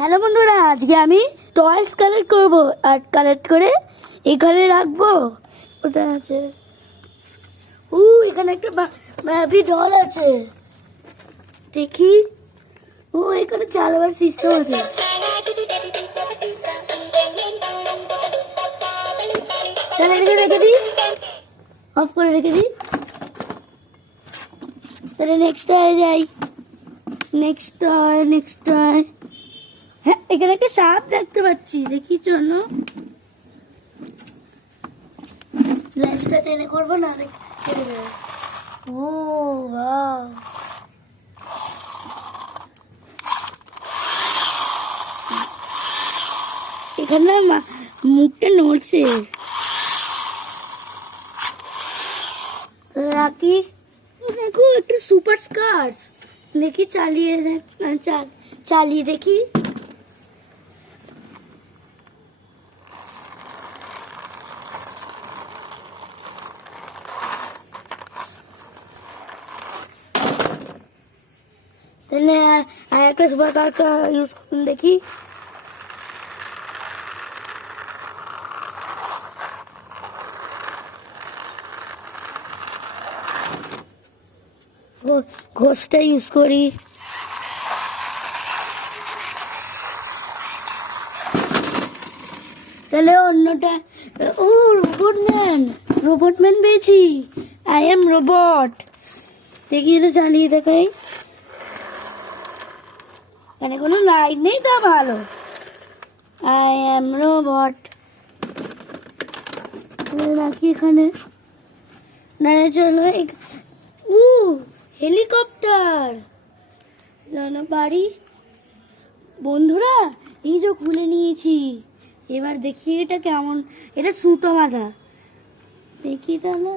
Hello বন্ধুরা, আজকে আমি টয়েস কালেক্ট করব আর কালেক্ট করে এখানে রাখবো। কোথায় আছে? এখানে একটা বেবি ডল আছে, দেখি। এখানে চালাবার সিস্টেম আছে। তাহলে এটাকে রেখে দিই, অফ করে রেখে দিই। তাহলে নেক্সট যাই, নেক্সট হ্যাঁ, এখানে একটা সাপ দেখতে পাচ্ছি, দেখি চলো। লেন্সটা টেনে করবো না, ওয়াও, এখানে মুখটা নড়ছে। রাখি, দেখো একটা সুপার স্কার্স, দেখি চালিয়ে দেখি। তাহলে আর একটা সুপার কারটা ইউজ দেখি। ঘোষটা ইউজ করি। তাহলে অন্যটা, রোবটম্যান পেয়েছি। আই এম রোবট, দেখি এটা চালিয়ে দেখাই। এখানে কোনো লাইট নেই, তা ভালো। আই এম রোবট রাখি এখানে। দাঁড়িয়ে চলো, হেলিকপ্টার জানো বাড়ি। বন্ধুরা, এই যে খুলে নিয়েছি, এবার দেখি এটা কেমন। এটা সুতো বাঁধা, দেখি তাহলে।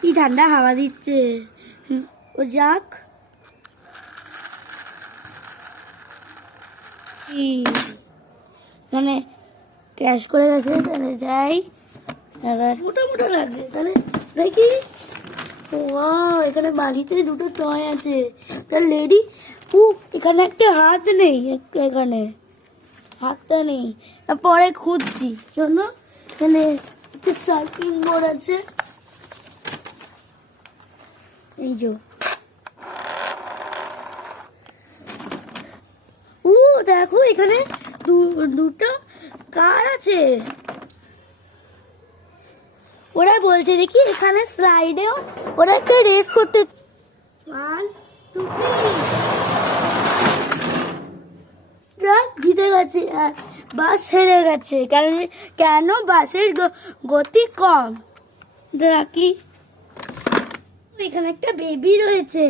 কি ঠান্ডা হাওয়া দিচ্ছে। ও যাক, এখানে ক্র্যাশ করে গেছে। তাহলে যাই, এবার মোটা লাগছে। তাহলে দেখি, এখানে বাড়িতে দুটো টয় আছে। লেডি, এখানে একটা হাত নেই, এখানে হাতটা নেই। পরে খুঁজছি, শোনো। এখানে একটা সার্ফিং বোর্ড আছে, এই যে। দেখো এখানে দুটো কার আছে। ওরা বলছে দেখি এখানে স্লাইডেও ওরা একটা রেস করতে। 1 2 3 জিতে গেছে আর বাস হেরে গেছে। কেন বাসের গতি কম। রাখি, এখানে একটা বেবি রয়েছে।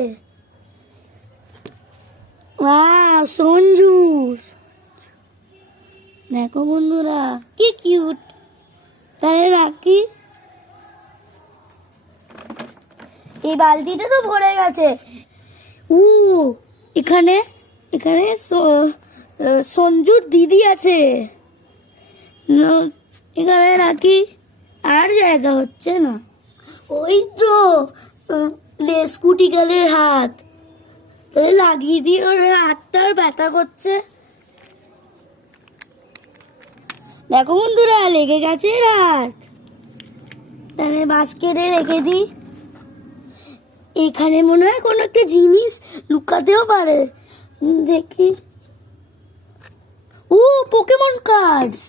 সঞ্জু, দেখো বন্ধুরা কি কিউট। তাহলে রাখি, এই বালতিটা তো ভরে গেছে। এখানে সঞ্জুর দিদি আছে, এখানে রাখি। আর জায়গা হচ্ছে না। ওই তো স্কুটি গালের হাত, লাগিয়ে দিয়ে ওর হাতটা ব্যথা করছে। দেখো বন্ধুরা, লেগে গেছে হাত। তাহলে বাস্কেটে রেখে দিই। এখানে মনে হয় কোনো একটা জিনিস লুকাতেও পারে, দেখি। Pokemon cards.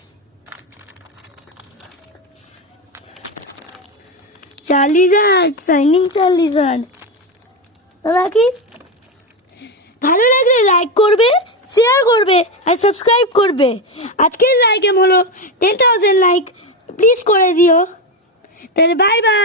Charizard, shining Charizard রাখি। ভালো লাগলে লাইক করবে, শেয়ার করবে আর সাবস্ক্রাইব করবে। আজকের লাইক হলো 10,000 লাইক, প্লিজ করে দিও। তাহলে বাই বাই।